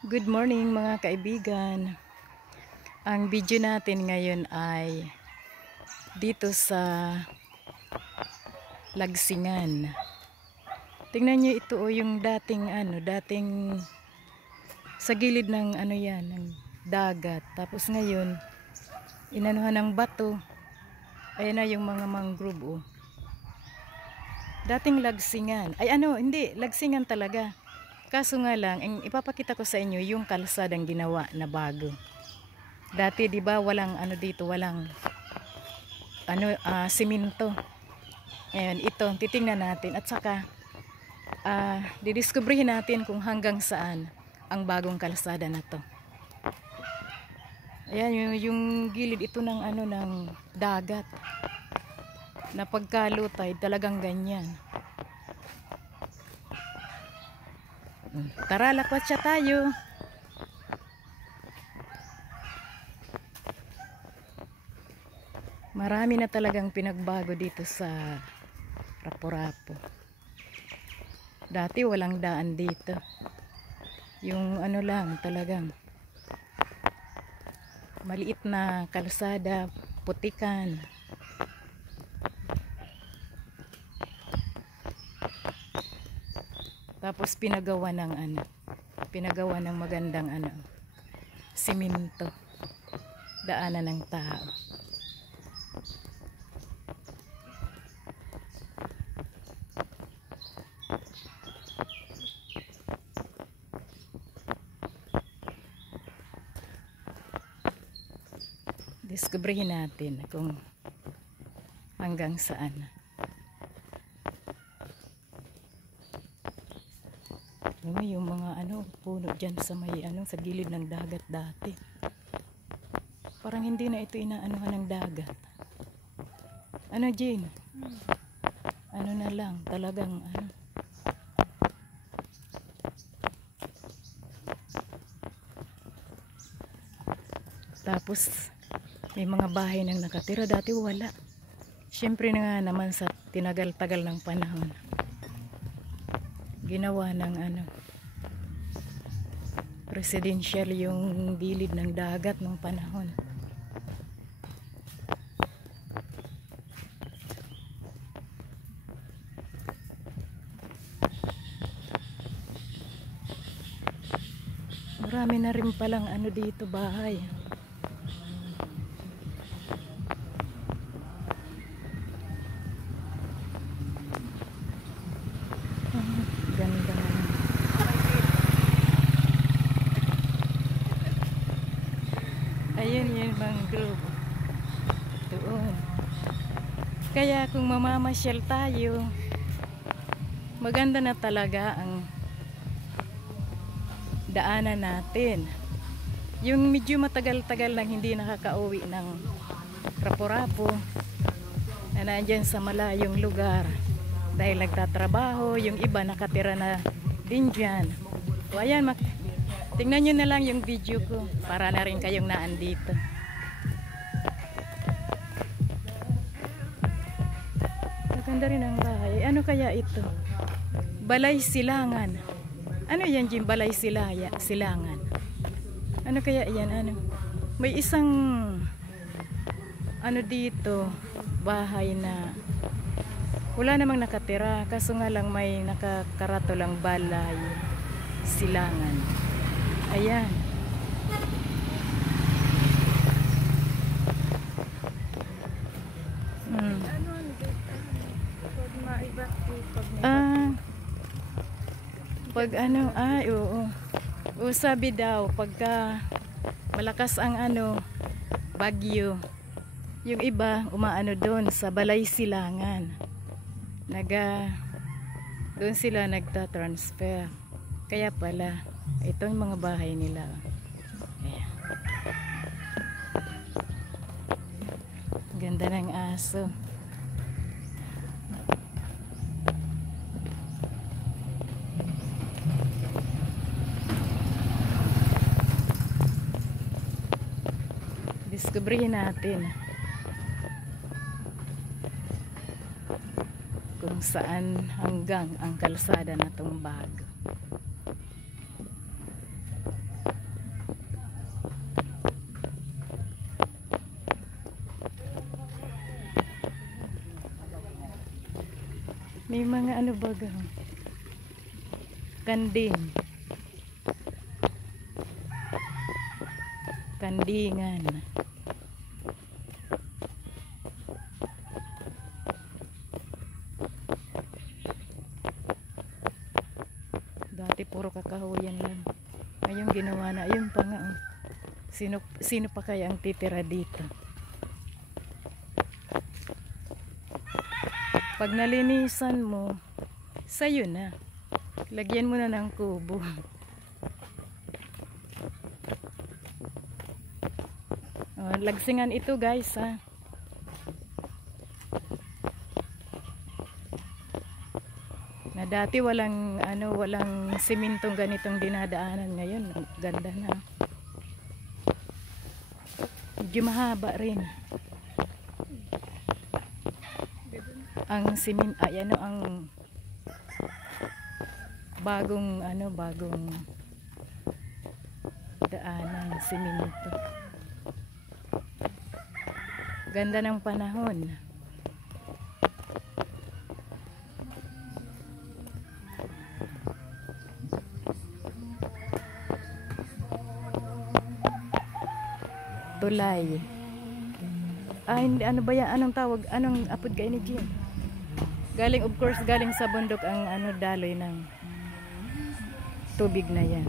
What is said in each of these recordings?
Good morning mga kaibigan. Ang video natin ngayon ay dito sa Lagsingan. Tingnan niyo ito yung dating sa gilid ng ng dagat. Tapos ngayon inanuhan ng bato. Ayan na yung mga mangrove. Dating Lagsingan. Ay hindi, Lagsingan talaga. Kaso nga lang, ipapakita ko sa inyo yung kalsadang ginawa na bago. Dati 'di ba walang dito, walang simento. Ayan, ito titingnan natin at saka didiskubrihin natin kung hanggang saan ang bagong kalsada na 'to. Ayan yung gilid ito ng ng dagat. Na pagkalutay talagang ganyan. Tara, lakwat siya tayo. Marami na talagang pinagbago dito sa Rapu-Rapu. Dati walang daan dito. Yung lang talagang maliit na kalsada, putikan. Tapos pinagawa ng magandang simento. Daanan ng tao. Diskubrihin natin kung hanggang saan. Yung mga puno dyan sa may sa gilid ng dagat dati. Parang hindi na ito inaanuhan ng dagat. Jane? Na lang, talagang Tapos may mga bahay nang nakatira, dati wala. Siyempre na nga naman sa tinagal-tagal ng panahon. Ginawa ng residential yung gilid ng dagat ng panahon. Marami na rin palang dito bahay. Ganda. Ayun yung mangrove. Doon. Kaya kung mamamasyal tayo, maganda na talaga ang daanan natin. Yung medyo matagal-tagal lang hindi nakakauwi ng Rapu-Rapu, na nandyan sa malayong lugar dahil nagtatrabaho, yung iba nakatira na din dyan. O ayan, tingnan nyo na lang yung video ko para na rin kayong naandito. Maganda rin ang bahay. Ano kaya ito? Balay Silangan. Ano yan, Jim? Balay Silangan. Ano kaya yan? May isang dito bahay na wala namang nakatira, kaso nga lang may nakakarato lang Balay Silangan. Ayan. Pag oo. Sabi daw pagka malakas ang bagyo, yung iba umaano doon sa Balay Silangan. Doon sila nagta-transfer. Kaya pala ito yung mga bahay nila. Ayan. Ganda ng aso. Diskubrihin natin kung saan hanggang ang kalsada na itong bago. May mga ano baga. Kanding. Kandingan. Dati puro kakahuyan lang. Ngayon ginawa na. Ayun pa nga. Oh. Sino pa kaya ang titira dito? Pag nalinisan mo, sa'yo na. Lagyan mo na ng kubo. Oh, lagsingan ito guys ha. Na dati walang simintong ganitong dinadaanan, ngayon ganda na. Medyo mahaba rin. Ang ang bagong daanan, siminto. Ganda ng panahon. Tulay. Hindi, ano ba yan? Anong tawag? Anong apod kayo ni Jim? Galing, of course, galing sa bundok ang daloy ng tubig na yan.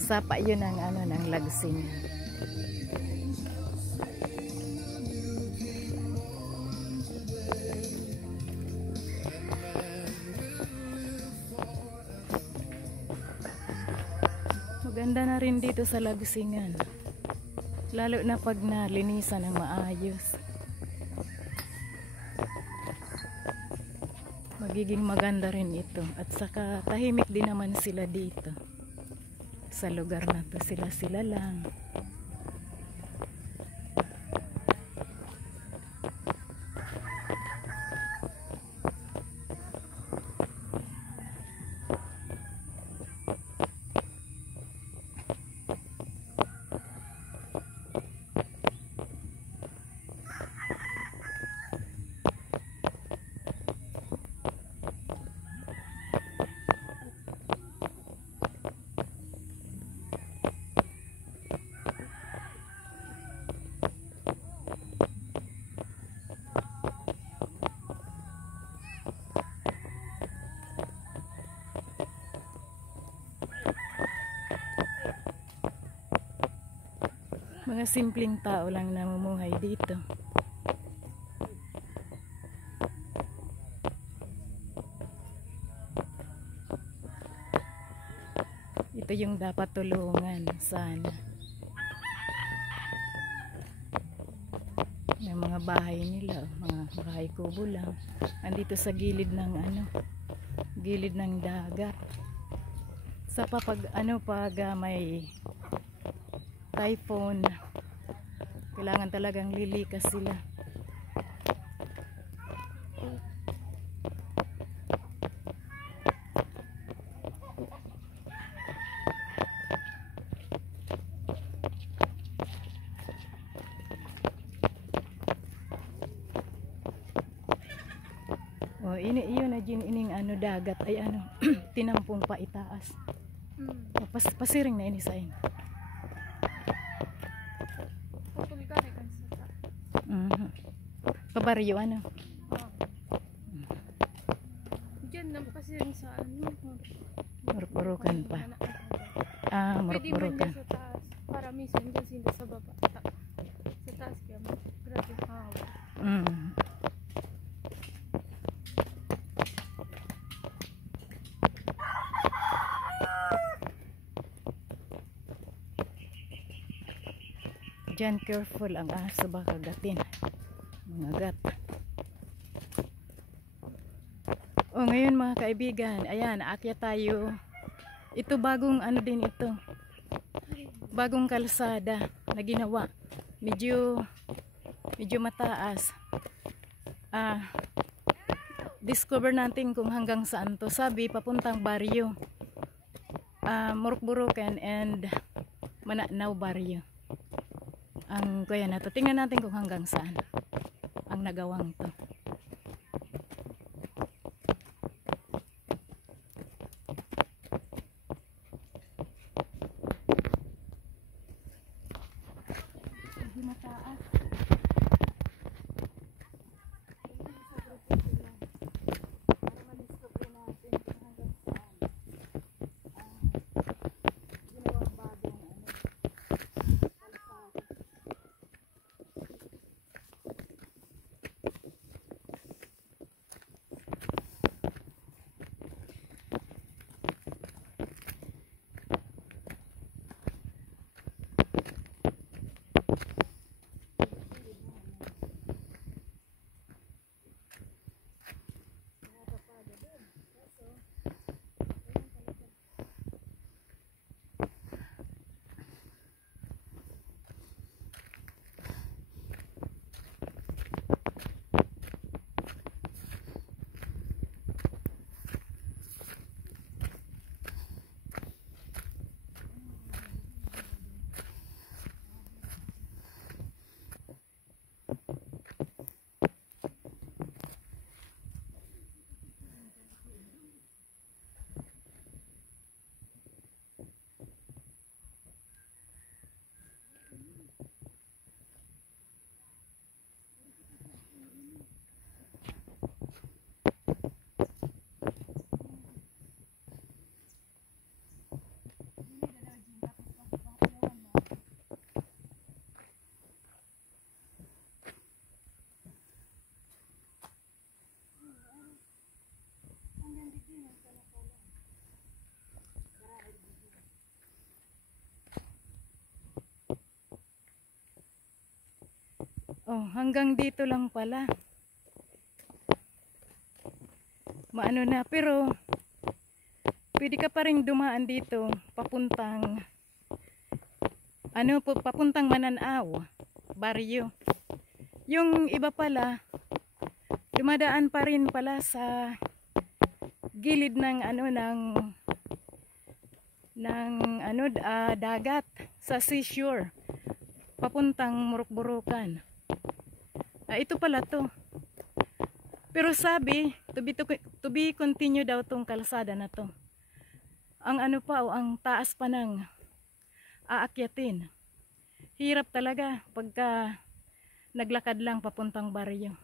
Sapa yun ng lagsing. Maganda na rin dito sa lagsingan. Lalo na pag nalinisan ng maayos. Magiging maganda rin ito. At saka tahimik din naman sila dito. Sa lugar na to, sila lang. Mga simpleng tao lang namumuhay dito. Ito yung dapat tulungan sana. Yung mga bahay nila, mga bahay kubo lang. Andito sa gilid ng gilid ng dagat. Sa pag may typhoon, kailangan talagang lilikas sila. Oh, iyon na ining dagat ay tinampong pa itaas. Pasiring na ini sa in. Kabaryo Diyan na kasi rin sa Murpurukan pa. Murpurukan. Sa taas. Para minsan dyan sa baba. Sa taas kaya grabe hawa. Diyan careful ang aso baka gatin. Mga gat. Ngayon mga kaibigan, ayan, aakyat tayo. Ito bagong din ito. Bagong kalsada na ginawa. Medyo mataas. Discover natin kung hanggang saan to. Sabi, papuntang baryo. Murukburukan and Mananaw baryo. ang kuya na to. Tingnan natin kung hanggang saan ang nagawang to. Hindi mataas. Para ma-discover natin kung hanggang saan ang ginawang bagong kalsada. Oh, hanggang dito lang pala. Maano na, pero pwede ka pa ring dumaan dito papuntang papuntang Mananaw, Barrio. Yung iba pala dumadaan pa rin pala sa gilid ng dagat sa seashore papuntang Murukburukan. Ito pala to. Pero sabi, to be continue daw tong kalsada na to. Ang ang taas pa ng aakyatin. Hirap talaga pagka naglakad lang papuntang baryo.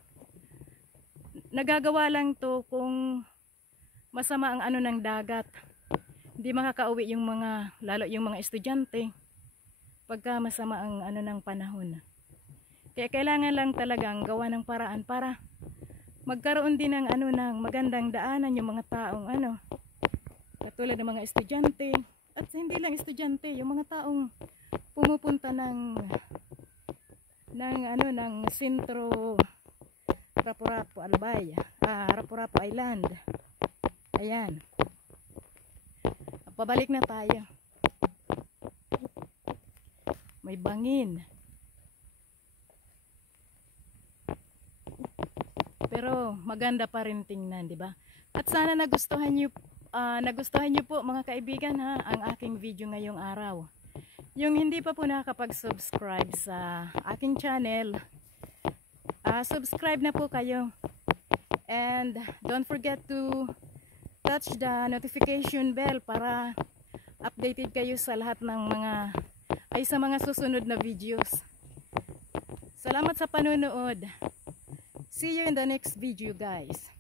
Nagagawa lang to kung masama ang ng dagat. Hindi makakauwi yung lalo yung mga estudyante pagka masama ang ng panahon. Kaya kailangan lang talagang gawa ng paraan para magkaroon din ng ng magandang daanan yung mga taong katulad ng mga estudyante at hindi lang estudyante, yung mga taong pumupunta ng sentro Rapu-Rapu Albay, Rapu-Rapu Island. Ayan. Pabalik na tayo. May bangin. Pero maganda pa rin tingnan, di ba? At sana nagustuhan niyo po mga kaibigan ang aking video ngayong araw. Yung hindi pa po nakakapag-subscribe sa aking channel, subscribe na po kayo. And don't forget to touch the notification bell para updated kayo sa lahat ng sa mga susunod na videos. Salamat sa panonood. See you in the next video, guys.